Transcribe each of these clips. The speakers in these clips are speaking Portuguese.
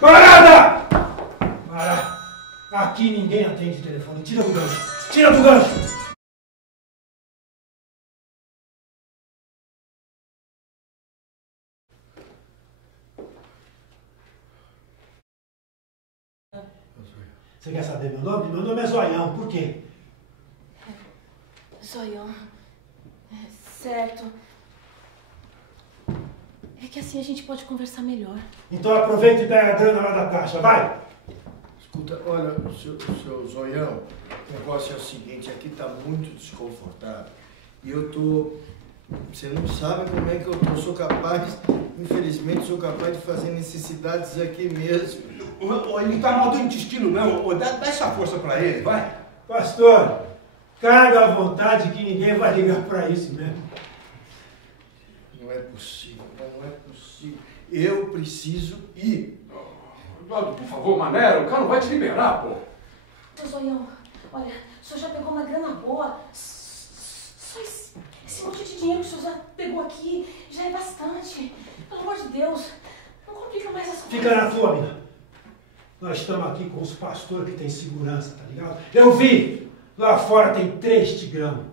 Parada! Para! Aqui ninguém atende telefone. Tira do gancho. Tira do gancho! Você quer saber meu nome? Meu nome é Zoião. Por quê? Zoião. Certo. É que assim a gente pode conversar melhor. Então aproveita e pega a grana lá da caixa. Vai! Escuta, olha, seu Zoião, o negócio é o seguinte, aqui tá muito desconfortável. E eu tô... Você não sabe como é que eu tô. Sou capaz, infelizmente, sou capaz de fazer necessidades aqui mesmo. Ele tá mal do intestino, não. Dá essa força pra ele, vai. Pastor, carga à vontade que ninguém vai ligar pra isso mesmo. Não é possível, não é possível. Eu preciso ir. Eduardo, por favor, Manera, o cara não vai te liberar, pô. Ô, Zoião, olha, o senhor já pegou uma grana boa. Só esse monte de dinheiro que o senhor já pegou aqui já é bastante. Pelo amor de Deus, não complica mais essa coisa. Fica na tua, mina. Nós estamos aqui com os pastores que tem segurança, tá ligado? Eu vi! Lá fora tem 3 tigrão.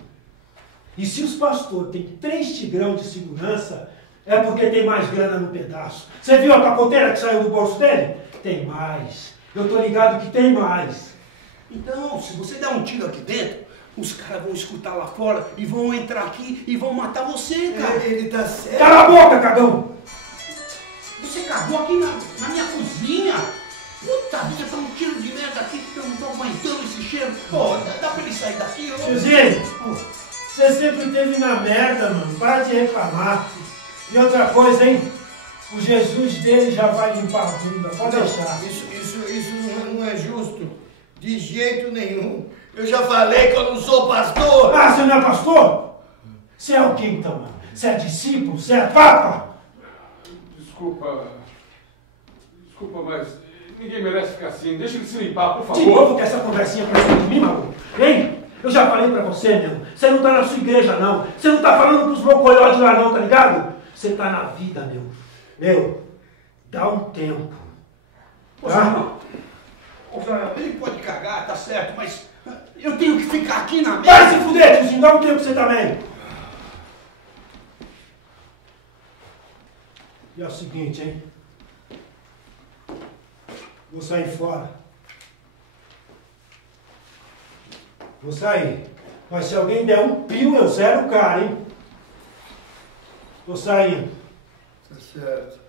E se os pastores têm 3 tigrão de segurança, é porque tem mais grana no pedaço. Você viu a capoteira que saiu do bolso dele? Tem mais. Eu tô ligado que tem mais. Então, se você der um tiro aqui dentro, os caras vão escutar lá fora e vão entrar aqui e vão matar você, cara. Ele tá certo. Cala a boca, cagão! Você cagou aqui na minha cozinha. Puta vida, tá um tiro de merda aqui que eu não tô aguentando esse cheiro. Pô, dá pra ele sair daqui? Tiozinho, você sempre esteve na merda, mano. Para de reclamar. E outra coisa, hein? O Jesus dele já vai limpar a bunda. Pode deixar. Isso não é justo. De jeito nenhum. Eu já falei que eu não sou pastor. Ah, você não é pastor? Você é o quê, então, mano? Você é discípulo? Você é papa? Desculpa, mas ninguém merece ficar assim. Deixa ele se limpar, por favor. De novo que essa conversinha pra cima de mim, maluco? Hein? Eu já falei pra você, meu. Você não tá na sua igreja, não. Você não tá falando pros mocoió de lá, não, tá ligado? Você tá na vida, meu. Meu, dá um tempo. Tá? Ele pode cagar, tá certo, mas eu tenho que ficar aqui na mesa. Vai se fuder, tiozinho. Dá um tempo pra você também. E é o seguinte, hein? Vou sair fora. Vou sair. Mas se alguém der um pio, eu zero o cara, hein? Tô saindo. Tá certo.